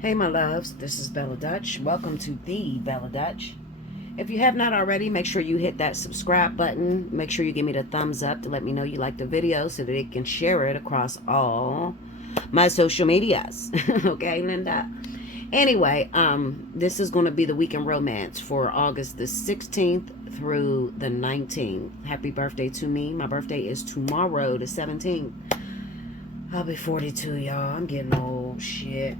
Hey my loves, this is Bella Dutch. Welcome to the Bella Dutch. If you have not already, make sure you hit that subscribe button. Make sure you give me the thumbs up to let me know you like the video so that it can share it across all my social medias. Okay, Linda? Anyway, this is going to be the week in romance for August the 16th through the 19th. Happy birthday to me. My birthday is tomorrow, the 17th. I'll be 42, y'all. I'm getting old. Shit.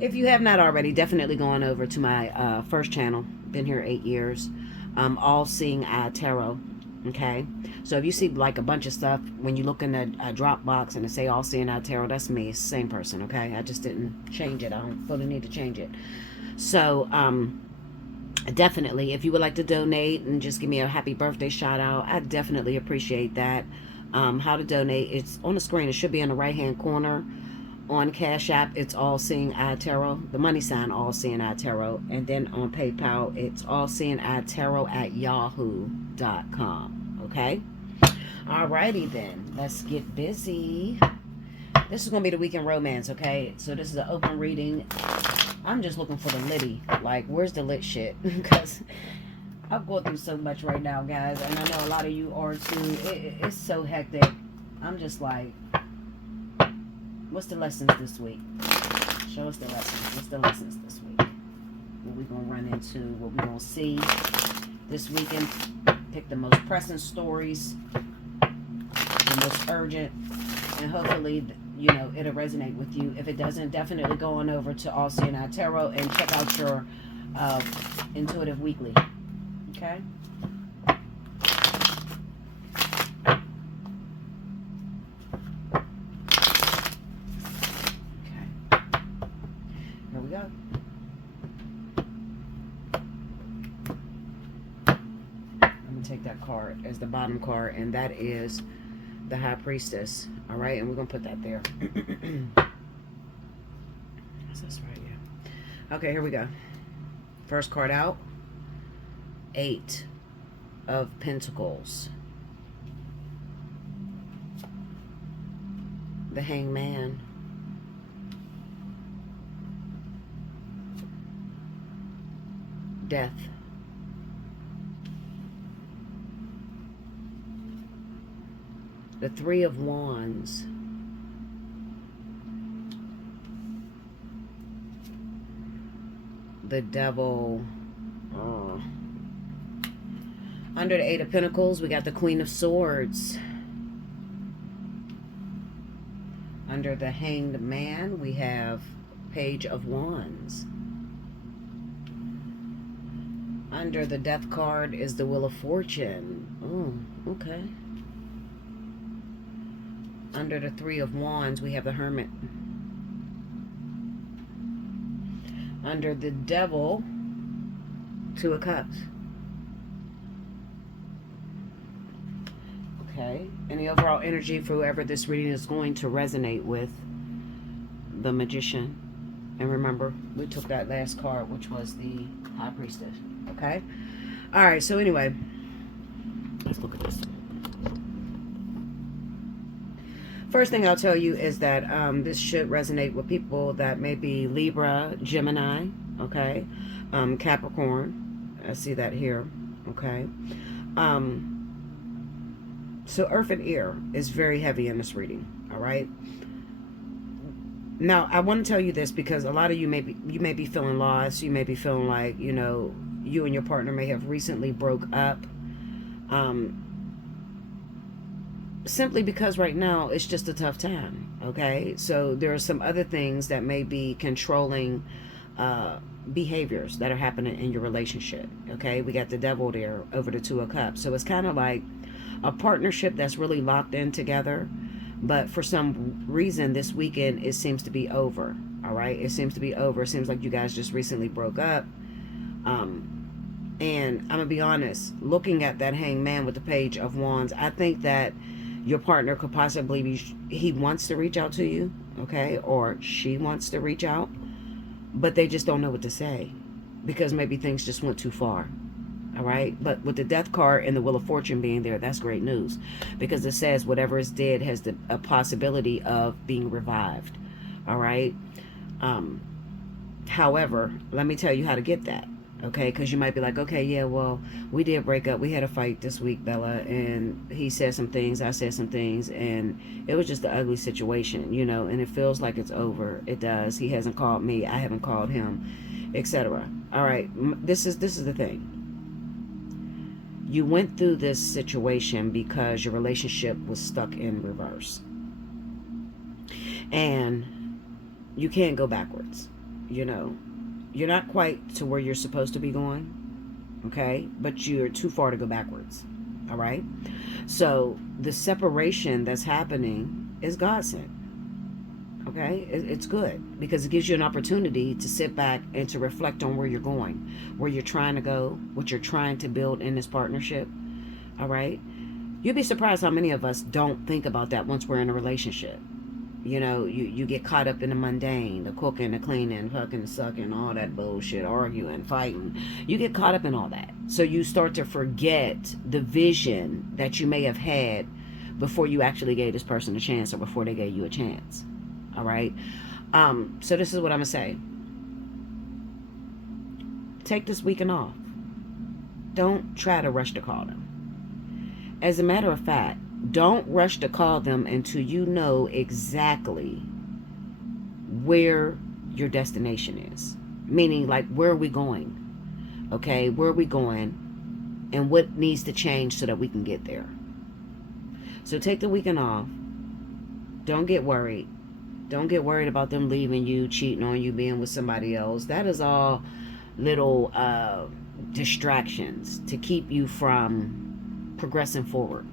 If you have not already, definitely go on over to my first channel. Been here 8 years. Allseeingeyetarot. Okay? So if you see like a bunch of stuff, when you look in the Dropbox and it say Allseeingeyetarot, that's me. It's the same person, okay? I just didn't change it. I don't fully need to change it. So, definitely, if you would like to donate and just give me a happy birthday shout out, I definitely appreciate that. How to donate, it's on the screen. It should be in the right hand corner. On Cash App, it's Allseeingeyetarot, the money sign Allseeingeyetarot, and then on PayPal, it's Allseeingeyetarot@yahoo.com. Okay. Alrighty then, let's get busy. This is gonna be the week in romance. Okay, so this is an open reading. I'm just looking for the litty. Like, where's the lit shit? Because I'm going through so much right now, guys, and I know a lot of you are too. It's so hectic. I'm just like, what's the lessons this week? Show us the lessons. What's the lessons this week? What we gonna run into? What we gonna see this weekend? Pick the most pressing stories, the most urgent, and hopefully, you know, it'll resonate with you. If it doesn't, definitely go on over to Allseeingeyetarot and check out your Intuitive Weekly. Okay. Here we go. I'm going to take that card as the bottom card, and that is the High Priestess. All right, and we're going to put that there. Is this right? Yeah. Okay, here we go. First card out. 8 of Pentacles. The Hangman. Death. The 3 of Wands. The Devil. Under the 8 of Pentacles, we got the Queen of Swords. Under the Hanged Man, we have Page of Wands. Under the Death card is the Wheel of Fortune. Oh, okay. Under the 3 of Wands, we have the Hermit. Under the Devil, 2 of Cups. Okay, and the overall energy for whoever this reading is going to resonate with, the Magician. And remember, we took that last card, which was the High Priestess. Okay? Alright, so anyway, let's look at this. First thing I'll tell you is that this should resonate with people that may be Libra, Gemini, okay? Capricorn. I see that here, okay? So Earth and Air is very heavy in this reading, all right? Now, I want to tell you this because a lot of you may be feeling lost. You may be feeling like, you know, you and your partner may have recently broke up. Simply because right now it's just a tough time, okay? So there are some other things that may be controlling behaviors that are happening in your relationship, okay? We got the Devil there over the 2 of Cups. So it's kind of like a partnership that's really locked in together, but for some reason this weekend it seems to be over. All right, it seems to be over. It seems like you guys just recently broke up. And I'm gonna be honest, looking at that Hangman with the Page of Wands, I think that your partner could possibly be, he wants to reach out to you, okay, or she wants to reach out, but they just don't know what to say because maybe things just went too far. All right, but with the Death card and the Wheel of Fortune being there, that's great news because it says whatever is dead has a possibility of being revived. All right, However, let me tell you how to get that. Okay, because you might be like, okay, yeah, well, we did break up. We had a fight this week, Bella, and he said some things, I said some things, and it was just an ugly situation, and it feels like it's over. It does. He hasn't called me, I haven't called him, etc. All right, this is the thing. You went through this situation because your relationship was stuck in reverse, and you can't go backwards. You're not quite to where you're supposed to be going, okay? But you're too far to go backwards, all right? So the separation that's happening is God sent, okay? It's good because it gives you an opportunity to sit back and to reflect on where you're going, where you're trying to go, what you're trying to build in this partnership, all right? You'd be surprised how many of us don't think about that once we're in a relationship. You get caught up in the mundane, the cooking, the cleaning, fucking, sucking, all that bullshit, arguing, fighting. You get caught up in all that. So you start to forget the vision that you may have had before you actually gave this person a chance or before they gave you a chance. All right? So this is what I'm going to say. Take this weekend off. Don't try to rush to call them. As a matter of fact, don't rush to call them until you know exactly where your destination is. Meaning, like, where are we going? Okay, where are we going? And what needs to change so that we can get there? So take the weekend off. Don't get worried. Don't get worried about them leaving you, cheating on you, being with somebody else. That is all little distractions to keep you from progressing forward.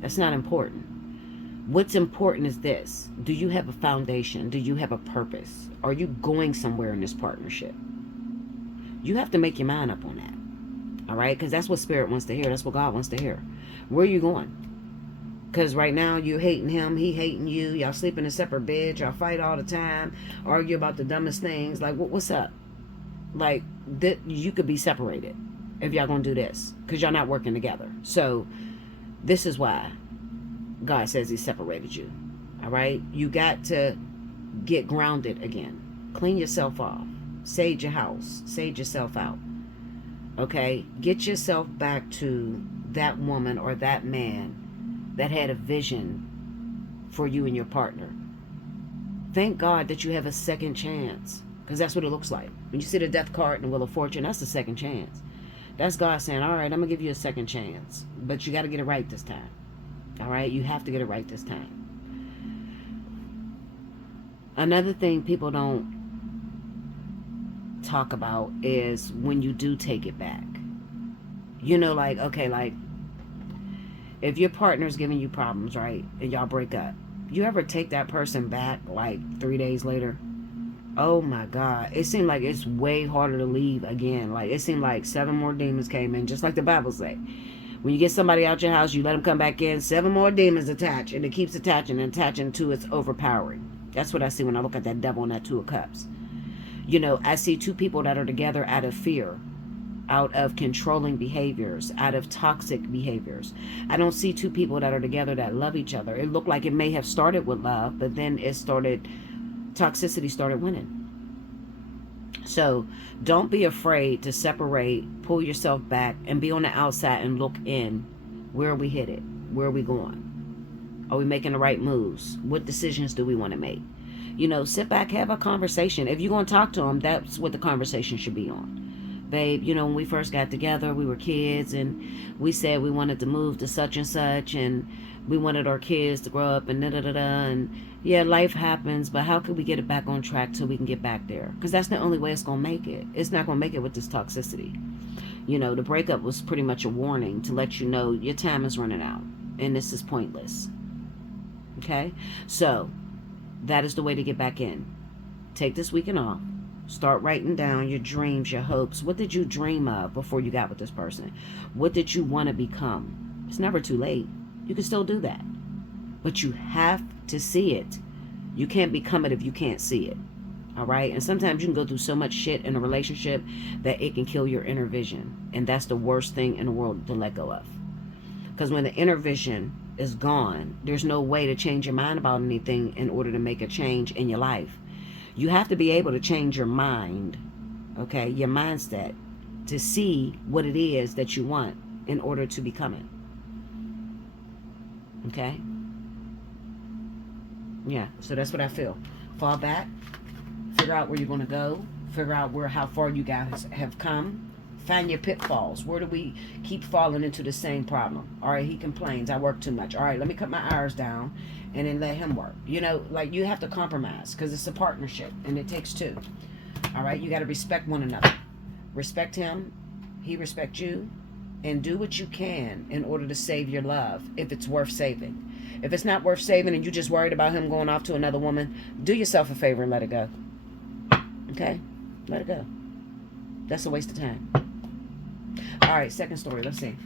That's not important. What's important is this. Do you have a foundation? Do you have a purpose? Are you going somewhere in this partnership? You have to make your mind up on that. All right? Because that's what Spirit wants to hear. That's what God wants to hear. Where are you going? Because right now you're hating him. He hating you. Y'all sleep in a separate bed. Y'all fight all the time. Argue about the dumbest things. Like, what's up? Like, you could be separated if y'all going to do this. Because y'all not working together. So this is why God says he separated you. All right? You got to get grounded again. Clean yourself off. Sage your house. Sage yourself out. Okay? Get yourself back to that woman or that man that had a vision for you and your partner. Thank God that you have a second chance. Because that's what it looks like. When you see the death card and the Wheel of Fortune, that's the second chance. That's God saying, all right, I'm going to give you a second chance. But you got to get it right this time. All right? You have to get it right this time. Another thing people don't talk about is when you do take it back. Like, okay, like, if your partner's giving you problems, right, and y'all break up, you ever take that person back, like, 3 days later? Oh my God. It seemed like it's way harder to leave again. Like, it seemed like 7 more demons came in, just like the Bible say. When you get somebody out your house, you let them come back in, 7 more demons attach, and it keeps attaching and attaching to its overpowering. That's what I see when I look at that devil and that 2 of cups. I see 2 people that are together out of fear, out of controlling behaviors, out of toxic behaviors. I don't see 2 people that are together that love each other. It looked like it may have started with love, but then toxicity started winning. So don't be afraid to separate, pull yourself back, and be on the outside and look in. Where are we headed? Where are we going? Are we making the right moves? What decisions do we want to make? Sit back, have a conversation. If you're going to talk to them, that's what the conversation should be on. Babe, when we first got together, we were kids, and we said we wanted to move to such and such, and we wanted our kids to grow up, and da-da-da-da, and yeah, life happens, but how could we get it back on track till we can get back there? Because that's the only way it's going to make it. It's not going to make it with this toxicity. The breakup was pretty much a warning to let you know your time is running out, and this is pointless. Okay? So, that is the way to get back in. Take this weekend off. Start writing down your dreams, your hopes. What did you dream of before you got with this person? What did you want to become? It's never too late. You can still do that. But you have to see it. You can't become it if you can't see it. All right? And sometimes you can go through so much shit in a relationship that it can kill your inner vision. And that's the worst thing in the world to let go of. Because when the inner vision is gone, there's no way to change your mind about anything in order to make a change in your life. You have to be able to change your mind, okay, your mindset, to see what it is that you want in order to become it. Okay? Yeah, so that's what I feel. Fall back, figure out where you're going to go, figure out how far you guys have come. Find your pitfalls. Where do we keep falling into the same problem? All right, he complains, I work too much. All right, let me cut my hours down and then let him work. You know, like, you have to compromise because it's a partnership and it takes two. All right, you got to respect one another. Respect him, he respect you, and do what you can in order to save your love if it's worth saving. If it's not worth saving and you're just worried about him going off to another woman, do yourself a favor and let it go. Okay? Let it go. That's a waste of time. All right, second story. Let's see.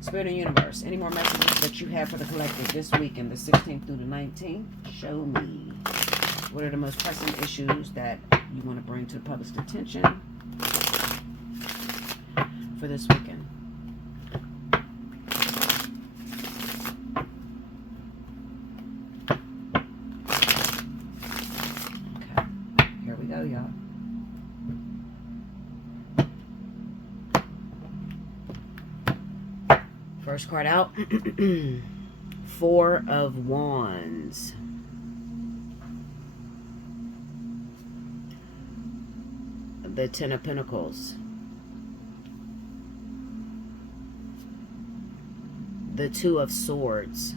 Spirit and Universe. Any more messages that you have for the collective this weekend, the 16th through the 19th? Show me. What are the most pressing issues that you want to bring to the public's attention for this weekend? Okay. Here we go, y'all. First card out. 4 of Wands. The 10 of Pentacles. The 2 of Swords.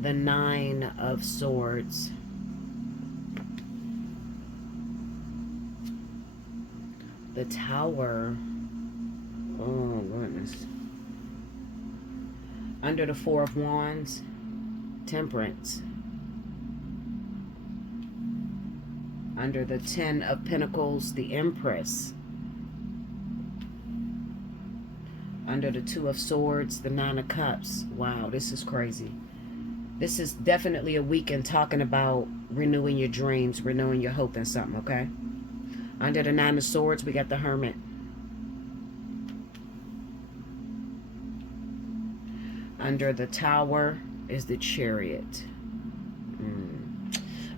The 9 of Swords. The Tower. Oh, goodness. Under the 4 of Wands, Temperance. Under the 10 of Pentacles, the Empress. Under the 2 of Swords, the 9 of Cups. Wow, this is crazy. This is definitely a weekend talking about renewing your dreams, renewing your hope in something, okay? Under the 9 of Swords, we got the Hermit. Under the Tower is the Chariot.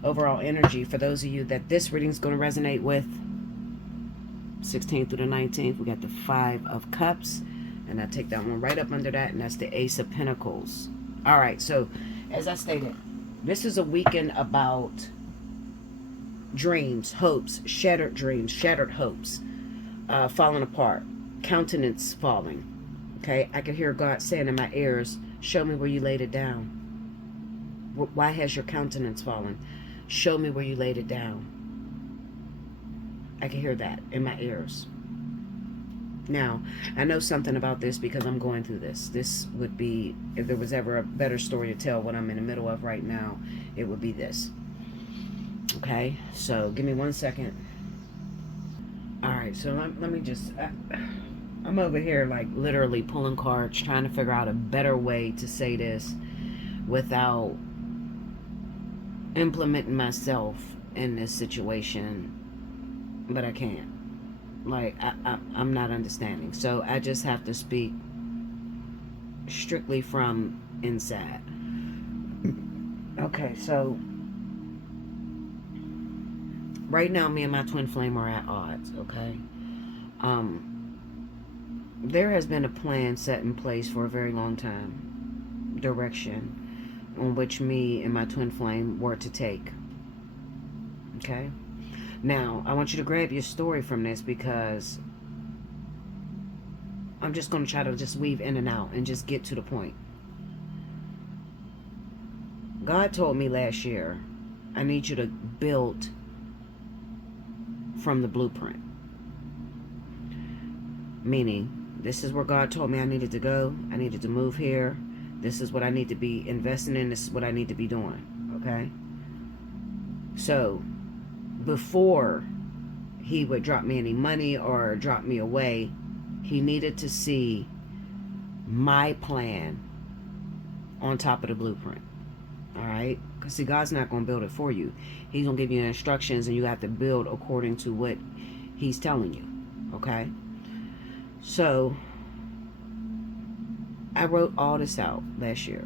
Overall energy, for those of you that this reading is going to resonate with, 16th through the 19th, we got the 5 of Cups. And I take that one right up under that, and that's the Ace of Pentacles. All right, so as I stated, this is a weekend about dreams, hopes, shattered dreams, shattered hopes, falling apart, countenance falling. Okay, I can hear God saying in my ears, show me where you laid it down. Why has your countenance fallen? Show me where you laid it down. I can hear that in my ears. Now, I know something about this because I'm going through this. This would be, if there was ever a better story to tell what I'm in the middle of right now, it would be this. Okay, so give me 1 second. All right, so let me just, I'm over here like literally pulling cards, trying to figure out a better way to say this without implementing myself in this situation, but I can't. Like, I'm not understanding. So I just have to speak strictly from inside. Okay, so right now, me and my twin flame are at odds, okay? There has been a plan set in place for a very long time, direction on which me and my twin flame were to take, okay? Now, I want you to grab your story from this because I'm just going to try to just weave in and out and just get to the point. God told me last year, I need you to build from the blueprint. Meaning, this is where God told me I needed to go. I needed to move here. This is what I need to be investing in. This is what I need to be doing. Okay? So, before he would drop me any money or drop me away, he needed to see my plan on top of the blueprint. All right? Because see, God's not going to build it for you. He's going to give you instructions and you have to build according to what he's telling you. Okay? So, I wrote all this out last year.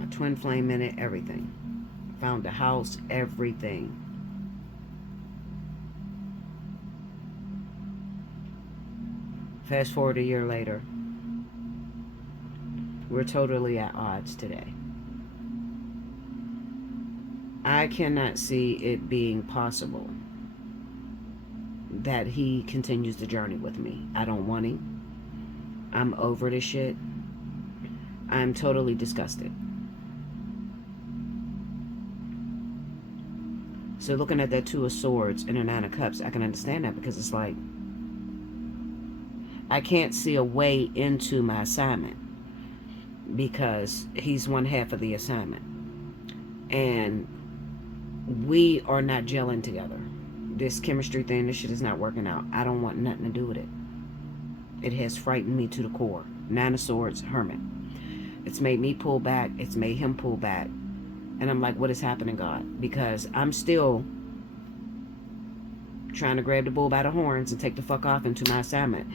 My twin flame in it, everything. Found the house, everything. Fast forward a year later. We're totally at odds today. I cannot see it being possible that he continues the journey with me. I don't want him. I'm over this shit. I'm totally disgusted. So looking at that Two of Swords and a Nine of Cups, I can understand that, because it's like, I can't see a way into my assignment because he's one half of the assignment. And we are not gelling together. This chemistry thing, this shit is not working out. I don't want nothing to do with it. It has frightened me to the core. Nine of Swords, Hermit. It's made me pull back. It's made him pull back. And I'm like, what is happening, God? Because I'm still trying to grab the bull by the horns and take the fuck off into my assignment.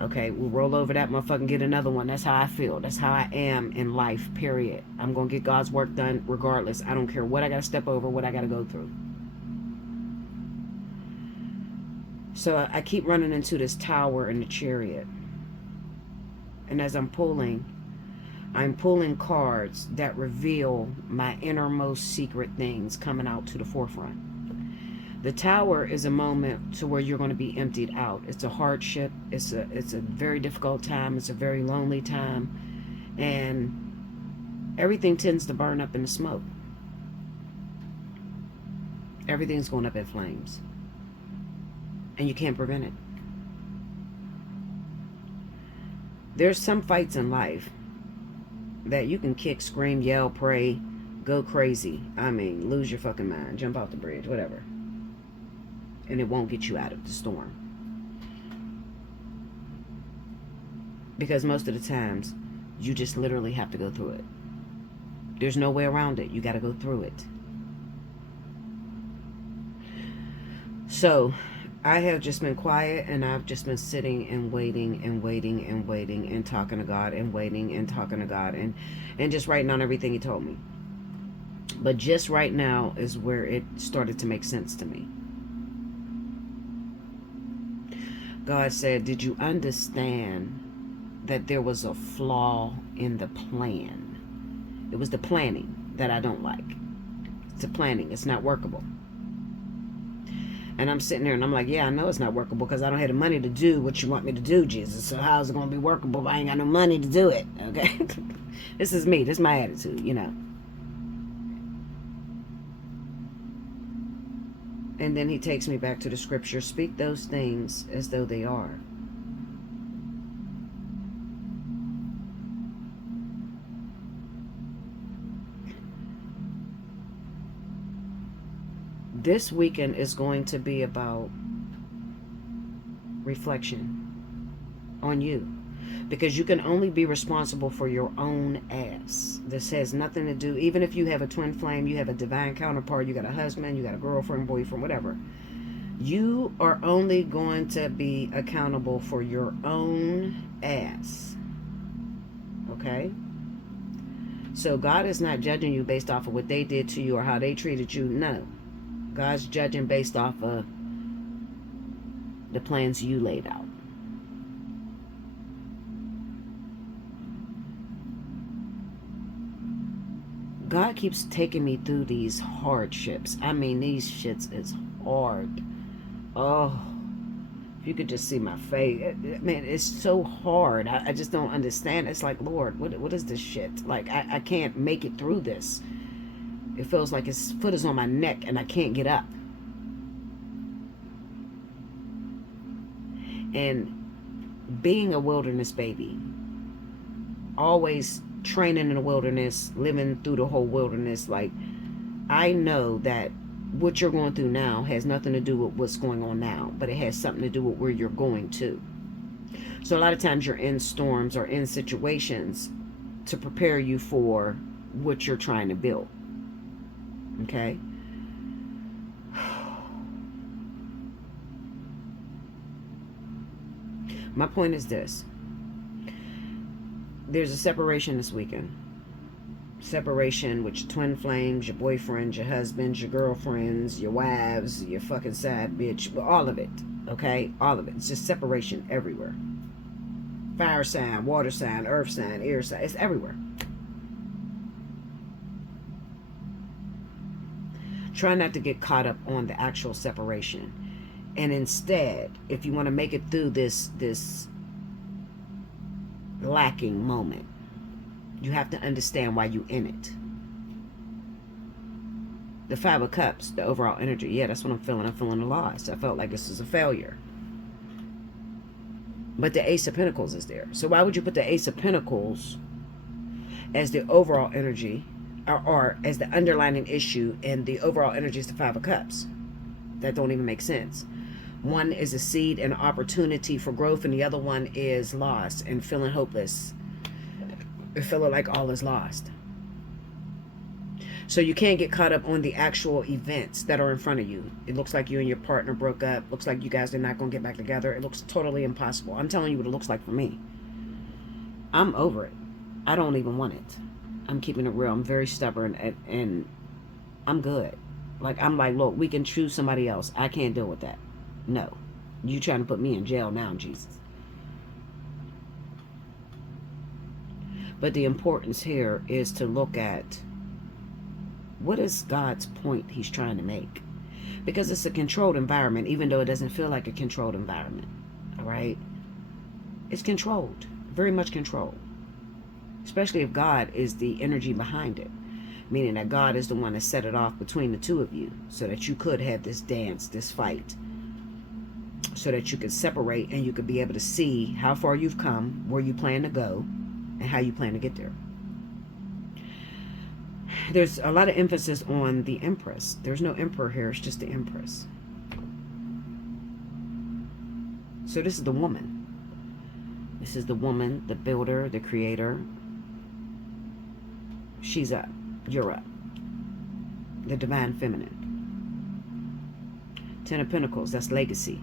Okay, we'll roll over that motherfucker and get another one. That's how I feel. That's how I am in life, period. I'm going to get God's work done regardless. I don't care what I got to step over, what I got to go through. So I keep running into this Tower and the Chariot. And as I'm pulling cards that reveal my innermost secret things coming out to the forefront. The Tower is a moment to where you're going to be emptied out. It's a hardship. It's a very difficult time. It's a very lonely time. And everything tends to burn up in the smoke. Everything's going up in flames. And you can't prevent it. There's some fights in life that you can kick, scream, yell, pray, go crazy. I mean, lose your fucking mind, jump off the bridge, whatever. And it won't get you out of the storm. Because most of the times, you just literally have to go through it. There's no way around it. You got to go through it. So, I have just been quiet, and I've just been sitting and waiting and waiting and waiting and talking to God and waiting and talking to God and just writing on everything he told me. But just right now is where it started to make sense to me. God said, did you understand that there was a flaw in the plan? It was the planning that I don't like. It's the planning. It's not workable. And I'm sitting there and I'm like, yeah, I know it's not workable because I don't have the money to do what you want me to do, Jesus. So how's it going to be workable if I ain't got no money to do it? Okay? This is me. This is my attitude, you know. And then he takes me back to the scripture. Speak those things as though they are. This weekend is going to be about reflection on you. Because you can only be responsible for your own ass. This has nothing to do, even if you have a twin flame, you have a divine counterpart, you got a husband, you got a girlfriend, boyfriend, whatever. You are only going to be accountable for your own ass. Okay? So God is not judging you based off of what they did to you or how they treated you. No. God's judging based off of the plans you laid out. God keeps taking me through these hardships. I mean, these shits is hard. Oh, if you could just see my face. Man, it's so hard. I just don't understand. It's like, Lord, what is this shit? Like, I can't make it through this. It feels like his foot is on my neck and I can't get up. And being a wilderness baby, always training in the wilderness, living through the whole wilderness, like, I know that what you're going through now has nothing to do with what's going on now, but it has something to do with where you're going to. So a lot of times you're in storms or in situations to prepare you for what you're trying to build. Okay? My point is this. There's a separation this weekend. Separation with your twin flames, your boyfriends, your husbands, your girlfriends, your wives, your fucking side bitch, all of it, okay? All of it. It's just separation everywhere. Fire sign, water sign, earth sign, air sign. It's everywhere. Try not to get caught up on the actual separation. And instead, if you want to make it through this lacking moment, you have to understand why you in it. The Five of Cups, the overall energy. Yeah, that's what I'm feeling. I'm feeling a loss. I felt like this is a failure. But the Ace of Pentacles is there. So why would you put the Ace of Pentacles as the overall energy, or as the underlying issue, and the overall energy is the Five of Cups? That don't even make sense. One is a seed and opportunity for growth, and the other one is loss and feeling hopeless. Feeling like all is lost. So you can't get caught up on the actual events that are in front of you. It looks like you and your partner broke up. Looks like you guys are not going to get back together. It looks totally impossible. I'm telling you what it looks like for me. I'm over it. I don't even want it. I'm keeping it real. I'm very stubborn, and I'm good. Like, I'm like, look, we can choose somebody else. I can't deal with that. No. You trying to put me in jail now, Jesus. But the importance here is to look at what is God's point he's trying to make. Because it's a controlled environment, even though it doesn't feel like a controlled environment. All right? It's controlled. Very much controlled. Especially if God is the energy behind it. Meaning that God is the one that set it off between the two of you. So that you could have this dance, this fight. So that you could separate and you could be able to see how far you've come, where you plan to go, and how you plan to get there. There's a lot of emphasis on the Empress. There's no Emperor here. It's just the Empress. So this is the woman. This is the woman, the builder, the creator. She's up. You're up. The divine feminine. Ten of Pentacles. That's legacy.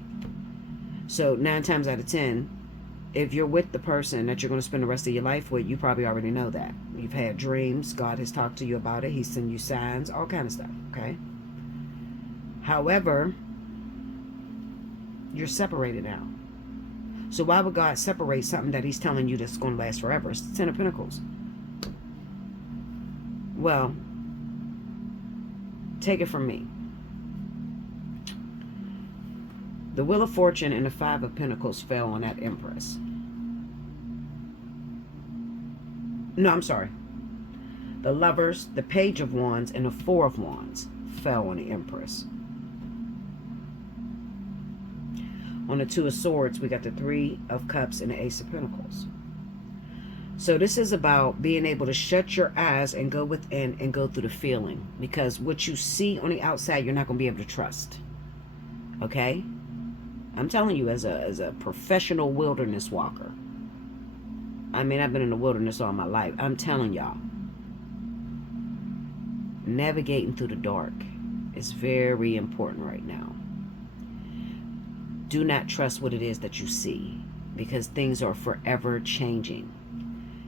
So 9 times out of 10, if you're with the person that you're going to spend the rest of your life with, you probably already know that. You've had dreams. God has talked to you about it. He's sent you signs. All kind of stuff. Okay? However, you're separated now. So why would God separate something that he's telling you that's going to last forever? It's the Ten of Pentacles. Well, take it from me. The Wheel of Fortune and the Five of Pentacles fell on that Empress. No, I'm sorry. The Lovers, the Page of Wands, and the Four of Wands fell on the Empress. On the Two of Swords, we got the Three of Cups and the Ace of Pentacles. So this is about being able to shut your eyes and go within and go through the feeling. Because what you see on the outside, you're not going to be able to trust. Okay? I'm telling you, as a professional wilderness walker. I mean, I've been in the wilderness all my life. I'm telling y'all. Navigating through the dark is very important right now. Do not trust what it is that you see. Because things are forever changing.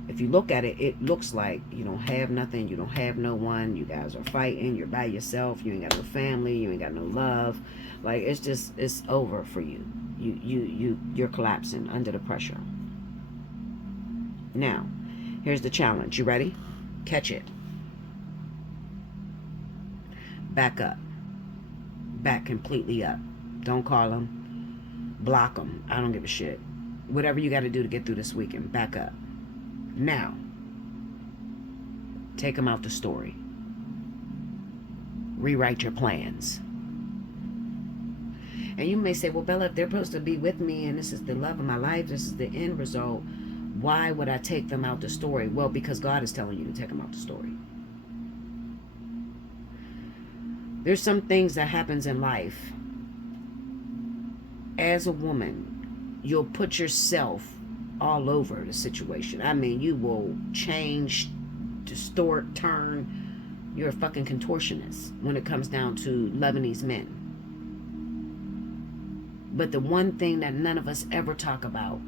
If you look at it, it looks like you don't have nothing. You don't have no one. You guys are fighting. You're by yourself. You ain't got no family. You ain't got no love. Like, it's over for you. You're collapsing under the pressure. Now, here's the challenge. You ready? Catch it. Back up. Back completely up. Don't call them. Block them. I don't give a shit. Whatever you got to do to get through this weekend, back up. Now, take them out the story. Rewrite your plans. And you may say, well, Bella, if they're supposed to be with me and this is the love of my life, this is the end result, why would I take them out the story? Well, because God is telling you to take them out the story. There's some things that happens in life. As a woman, you'll put yourself all over the situation. I mean, you will change, distort, turn. You're a fucking contortionist when it comes down to loving these men. But the one thing that none of us ever talk about,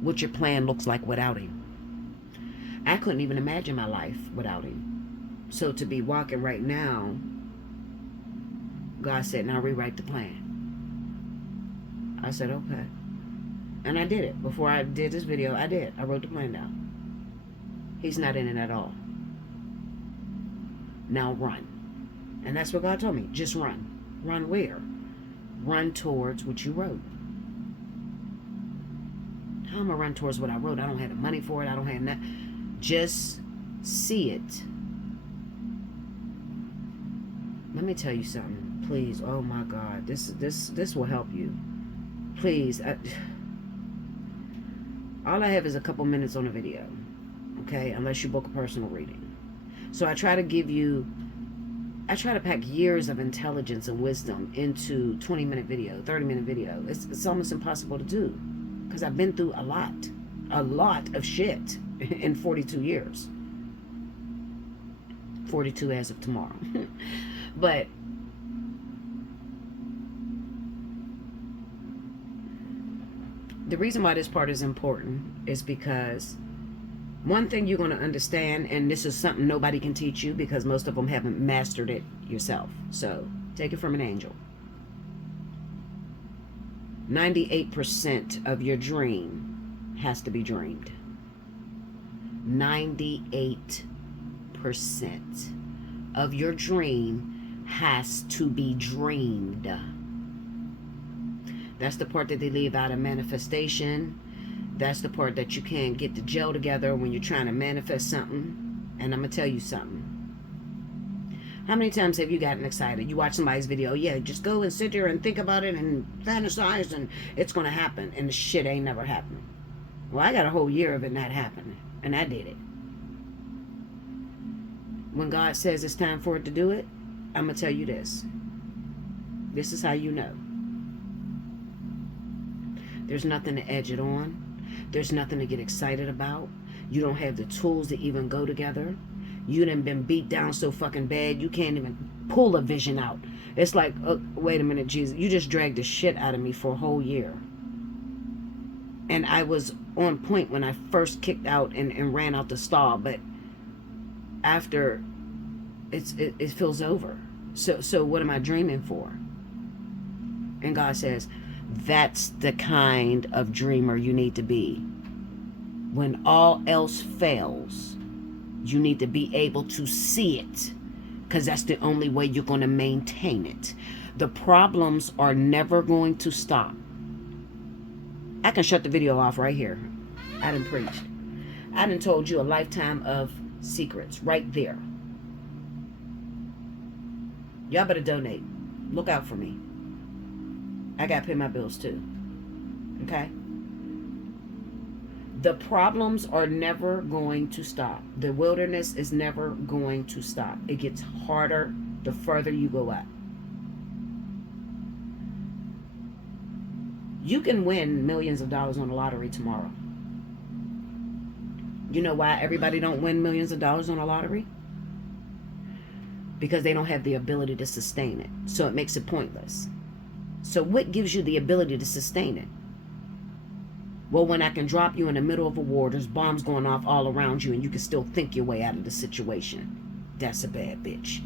what your plan looks like without him. I couldn't even imagine my life without him. So to be walking right now, God said, now rewrite the plan. I said, okay. And I did it. Before I did this video, I did. I wrote the plan down. He's not in it at all. Now run. And that's what God told me. Just run. Run where? Run towards what you wrote. How am I going to run towards what I wrote? I don't have the money for it. I don't have that. Just see it. Let me tell you something. Please. Oh my God. This will help you. Please. All I have is a couple minutes on a video. Okay? Unless you book a personal reading. So I try to pack years of intelligence and wisdom into 20-minute video, 30-minute video. It's almost impossible to do because I've been through a lot of shit in 42 years. 42 as of tomorrow. But the reason why this part is important is because one thing you're going to understand, and this is something nobody can teach you because most of them haven't mastered it yourself. So take it from an angel. 98% of your dream has to be dreamed. 98% of your dream has to be dreamed. That's the part that they leave out of manifestation. That's the part that you can't get the gel together when you're trying to manifest something. And I'm going to tell you something. How many times have you gotten excited? You watch somebody's video. Yeah, just go and sit there and think about it and fantasize and it's going to happen. And the shit ain't never happened. Well, I got a whole year of it not happening. And I did it. When God says it's time for it to do it, I'm going to tell you this. This is how you know. There's nothing to edge it on. There's nothing to get excited about. You don't have the tools to even go together. You done been beat down so fucking bad you can't even pull a vision out. It's like, oh, wait a minute, Jesus. You just dragged the shit out of me for a whole year. And I was on point when I first kicked out and ran out the stall. But after, it feels over. So what am I dreaming for? And God says, that's the kind of dreamer you need to be. When all else fails, you need to be able to see it, because that's the only way you're going to maintain it. The problems are never going to stop. I can shut the video off right here. I done preached. I done told you a lifetime of secrets right there. Y'all better donate. Look out for me. I got to pay my bills too. Okay? The problems are never going to stop. The wilderness is never going to stop. It gets harder the further you go up. You can win millions of dollars on the lottery tomorrow. You know why everybody don't win millions of dollars on a lottery? Because they don't have the ability to sustain it. So it makes it pointless. So what gives you the ability to sustain it? Well, when I can drop you in the middle of a war, there's bombs going off all around you, and you can still think your way out of the situation. That's a bad bitch.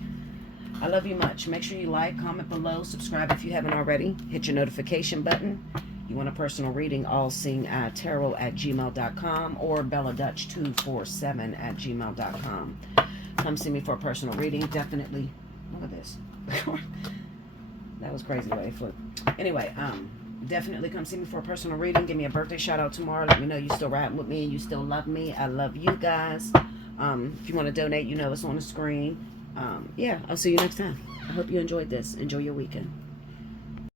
I love you much. Make sure you like, comment below, subscribe if you haven't already. Hit your notification button. You want a personal reading, allseeingeyetarot@gmail.com or belladutch247@gmail.com. Come see me for a personal reading. Definitely. Look at this. That was crazy the way it flipped. Anyway, definitely come see me for a personal reading. Give me a birthday shout out tomorrow. Let me know you still riding with me and you still love me. I love you guys. If you want to donate, you know it's on the screen. Yeah, I'll see you next time. I hope you enjoyed this. Enjoy your weekend.